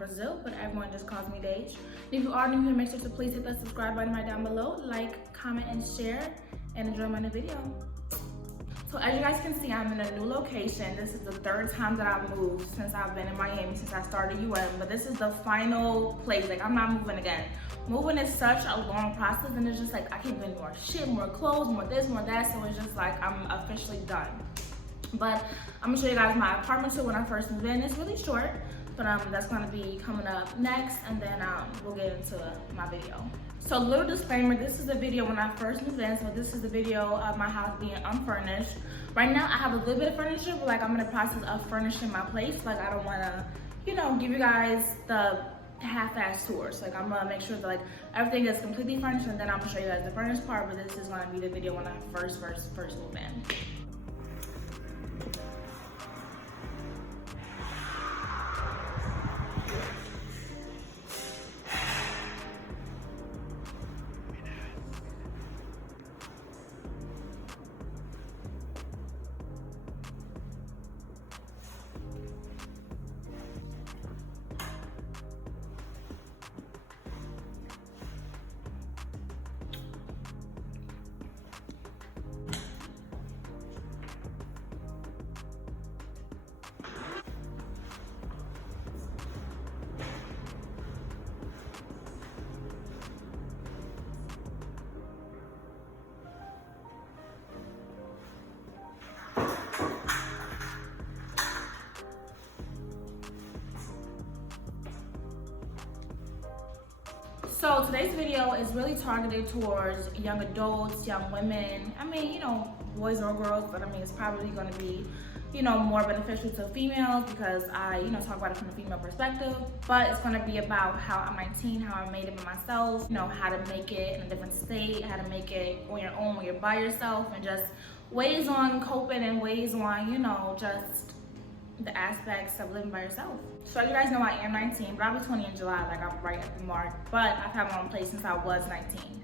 Brazil, but everyone just calls me Dej. And if you are new here, make sure to please hit that subscribe button right down below, like, comment, and share, and enjoy my new video. So as you guys can see, I'm in a new location. This is the third time that I've moved since I've been in Miami, since I started UM, but this is the final place. Like, I'm not moving again. Moving is such a long process, and it's just like I keep getting more shit, more clothes, more this, more that, so it's just like I'm officially done. But I'm gonna show you guys my apartment tour when I first moved in. It's really short, but that's gonna be coming up next, and then we'll get into my video. So a little disclaimer, this is the video when I first moved in, so this is the video of my house being unfurnished. Right now I have a little bit of furniture, but like I'm in the process of furnishing my place. Like I don't wanna, you know, give you guys the half-ass tours. Like I'm gonna make sure that like everything is completely furnished, and then I'm gonna show you guys the furnished part, but this is gonna be the video when I first move in. So today's video is really targeted towards young adults, young women. I mean, you know, boys or girls, but I mean, it's probably gonna be, you know, more beneficial to females because I, you know, talk about it from a female perspective. But it's gonna be about how I'm 19, how I made it by myself, you know, how to make it in a different state, how to make it on your own when you're by yourself, and just ways on coping and ways on, you know, just the aspects of living by yourself. So you guys know I am 19, but I'll be 20 in July, like I'm right at the mark. But I've had my own place since I was 19.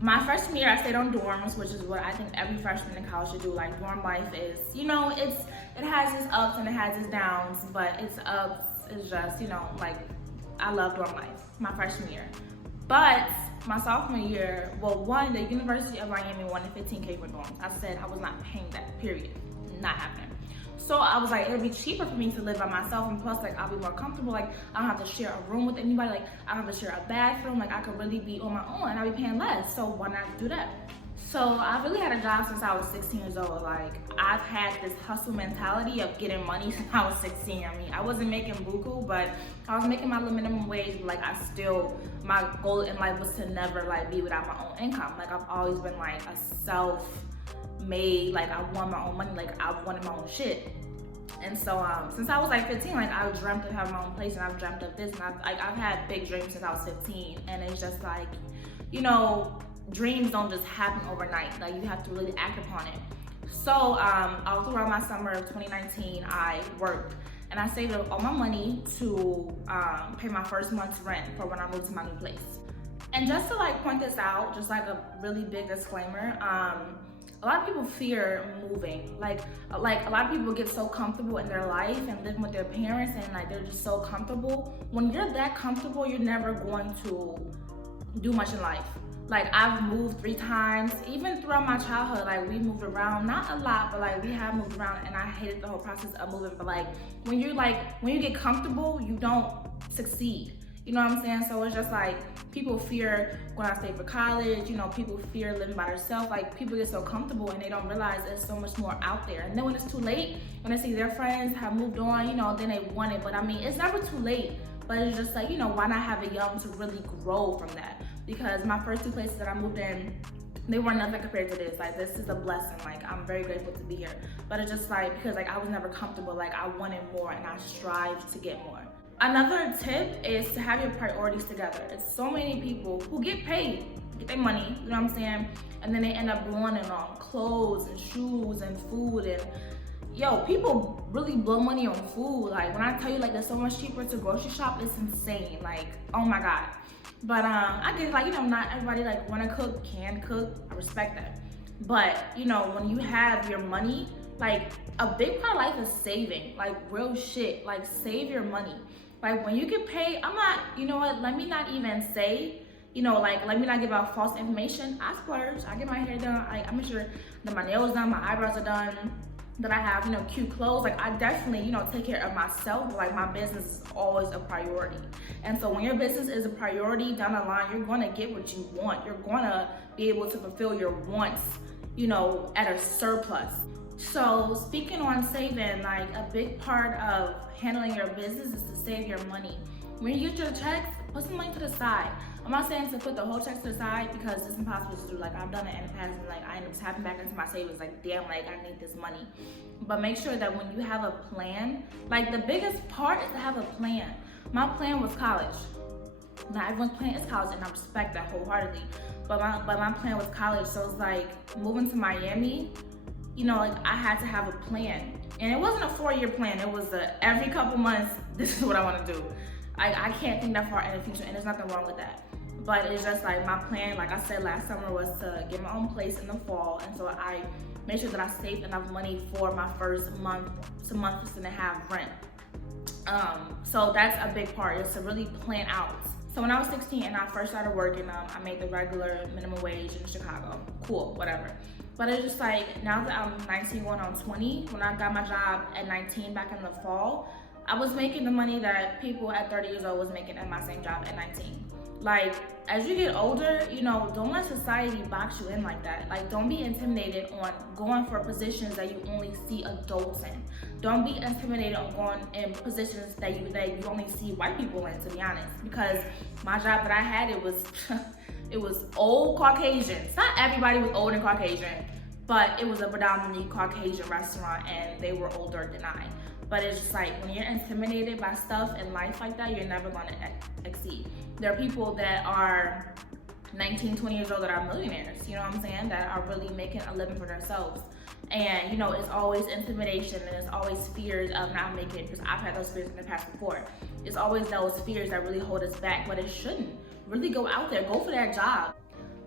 My freshman year, I stayed on dorms, which is what I think every freshman in college should do. Like dorm life is, you know, it has its ups and it has its downs, but its ups is just, you know, like I love dorm life, my freshman year. But my sophomore year, well, the University of Miami wanted $15K for dorms. I said I was not paying that, period. Not happening. So I was like, it'll be cheaper for me to live by myself, and plus like I'll be more comfortable. Like I don't have to share a room with anybody. Like I don't have to share a bathroom. Like I could really be on my own and I'll be paying less. So why not do that? So I really had a job since I was 16 years old. Like I've had this hustle mentality of getting money since I was 16. I mean, I wasn't making buku, but I was making my minimum wage. Like my goal in life was to never like be without my own income. Like I've always been like a self-made, like I want my own money, like I wanted my own shit. And so since I was like 15, like I dreamt of having my own place, and I've dreamt of this, and I've had big dreams since I was 15. And it's just like, you know, dreams don't just happen overnight. Like you have to really act upon it. So all throughout my summer of 2019, I worked and I saved up all my money to pay my first month's rent for when I moved to my new place. And just to like point this out, just like a really big disclaimer, a lot of people fear moving. Like a lot of people get so comfortable in their life and living with their parents, and like they're just so comfortable. When you're that comfortable, you're never going to do much in life. Like I've moved 3 times, even throughout my childhood. Like we moved around, not a lot, but like we have moved around, and I hated the whole process of moving. But like when you get comfortable, you don't succeed. You know what I'm saying? So it's just like people fear going out of state for college, you know, people fear living by themselves. Like people get so comfortable and they don't realize there's so much more out there. And then when it's too late, when they see their friends have moved on, you know, then they want it. But I mean, it's never too late, but it's just like, you know, why not have it young to really grow from that? Because my first 2 places that I moved in, they were nothing compared to this. Like this is a blessing. Like I'm very grateful to be here. But it's just like, because like I was never comfortable, like I wanted more and I strived to get more. Another tip is to have your priorities together. It's so many people who get paid, get their money, you know what I'm saying? And then they end up blowing it on clothes and shoes and food. And yo, people really blow money on food. Like when I tell you like there's so much cheaper to grocery shop, it's insane. Like, oh my God. But I get like, you know, not everybody like wanna cook, can cook. I respect that. But you know, when you have your money, Like a big part of life is saving, like real shit. Like save your money. Like when you get paid, I'm not, you know what, let me not even say, you know, like let me not give out false information. I splurge, I get my hair done, I make sure that my nails done, my eyebrows are done, that I have, you know, cute clothes. Like I definitely, you know, take care of myself, but like my business is always a priority. And so when your business is a priority down the line, you're gonna get what you want. You're gonna be able to fulfill your wants, you know, at a surplus. So speaking on saving, like a big part of handling your business is to save your money. When you get your checks, put some money to the side. I'm not saying to put the whole check to the side because it's impossible to do. Like I've done it in the past and like I end up tapping back into my savings like damn, like I need this money. But make sure that when you have a plan, like the biggest part is to have a plan. My plan was college. Not everyone's plan is college and I respect that wholeheartedly. But my plan was college, so it's like moving to Miami, you know, like I had to have a plan. And it wasn't a 4-year plan, it was every couple months, this is what I want to do. I can't think that far in the future, and there's nothing wrong with that. But it's just like my plan, like I said last summer, was to get my own place in the fall. And so I made sure that I saved enough money for my first month to month and a half rent. So that's a big part, is to really plan out. So when I was 16 and I first started working, I made the regular minimum wage in Chicago. Cool, whatever. But it's just like, now that I'm 19 going on 20, when I got my job at 19 back in the fall, I was making the money that people at 30 years old was making at my same job at 19. Like, as you get older, you know, don't let society box you in like that. Like, don't be intimidated on going for positions that you only see adults in. Don't be intimidated on going in positions that you only see white people in, to be honest. Because my job that I had, it was it was old Caucasians. Not everybody was old and Caucasian, but it was a predominantly Caucasian restaurant and they were older than I. But it's just like, when you're intimidated by stuff in life like that, you're never gonna exceed. There are people that are 19, 20 years old that are millionaires, you know what I'm saying? That are really making a living for themselves. And you know, it's always intimidation and it's always fears of not making it, because I've had those fears in the past before. It's always those fears that really hold us back, but it shouldn't. Really go out there, go for that job.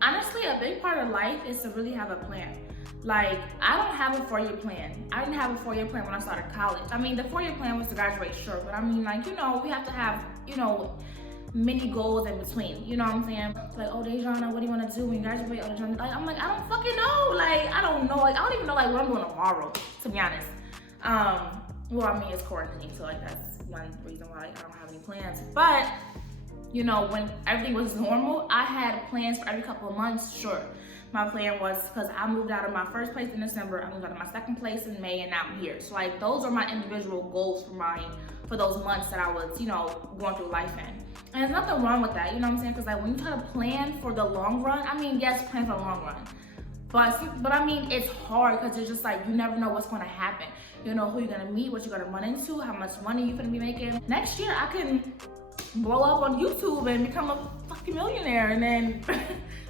Honestly, a big part of life is to really have a plan. Like, I don't have a 4-year plan. I didn't have a 4-year plan when I started college. I mean, the 4-year plan was to graduate, sure, but I mean, like, you know, we have to have, you know, many goals in between, you know what I'm saying? Like, oh, Dejana, what do you want to do when you graduate? Oh, Dejana, like, I'm like, I don't fucking know. Like, I don't know. Like, I don't even know, like, what I'm doing tomorrow, to be honest. Well, I mean, it's quarantine, so, like, that's one reason why, like, I don't have any plans. But, you know, when everything was normal, I had plans for every couple of months, sure. My plan was, because I moved out of my first place in December, I moved out of my second place in May, and now I'm here. So like, those are my individual goals for those months that I was, you know, going through life in. And there's nothing wrong with that, you know what I'm saying? Because like, when you try to plan for the long run, I mean, yes, plan for the long run. But I mean, it's hard because it's just like, you never know what's going to happen. You know who you're going to meet, what you're going to run into, how much money you're going to be making. Next year, I can blow up on YouTube and become a fucking millionaire, and then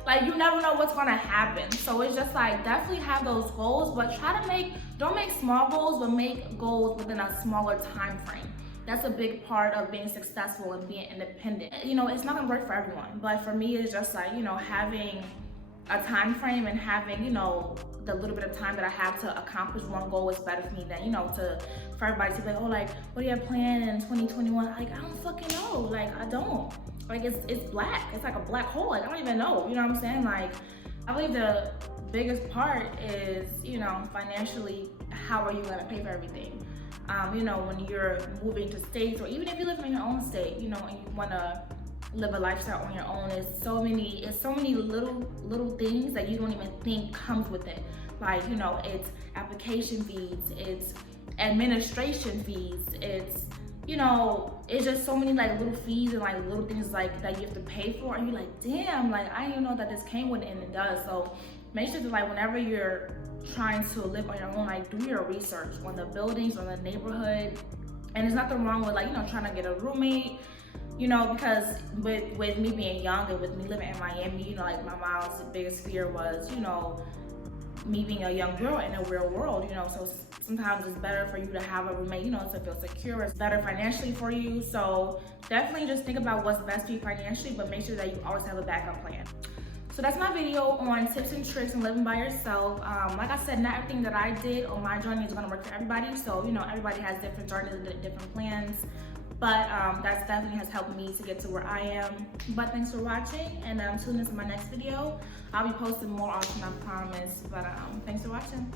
like, you never know what's gonna happen. So it's just like, definitely have those goals, but don't make small goals, but make goals within a smaller time frame. That's a big part of being successful and being independent. You know, it's not gonna work for everyone, but for me, it's just like, you know, having a time frame and having, you know, the little bit of time that I have to accomplish one goal is better for me than, you know, for everybody to be like, oh, like, what do you have planned in 2021? Like, I don't fucking know. Like, I don't. Like, it's black. It's like a black hole. Like, I don't even know. You know what I'm saying? Like, I believe the biggest part is, you know, financially, how are you gonna pay for everything? You know, when you're moving to states, or even if you live in your own state, you know, and you wanna live a lifestyle on your own, it's so many little things that you don't even think comes with it. Like, you know, it's application fees, it's administration fees, it's, you know, it's just so many like little fees and like little things like that you have to pay for, and you're like, damn, like, I didn't even know that this came with it, and it does. So make sure that like, whenever you're trying to live on your own, like, do your research on the buildings, on the neighborhood. And there's nothing wrong with, like, you know, trying to get a roommate, you know, because with me being young and with me living in Miami, you know, like, my mom's biggest fear was, you know, me being a young girl in a real world, you know. So sometimes it's better for you to have a roommate, you know, to feel secure. It's better financially for you. So definitely just think about what's best for you financially, but make sure that you always have a backup plan. So that's my video on tips and tricks and living by yourself. Like I said, not everything that I did on my journey is gonna work for everybody. So, you know, everybody has different journeys and different plans. But that's definitely has helped me to get to where I am. But thanks for watching, and tune in to my next video. I'll be posting more often, I promise. But thanks for watching.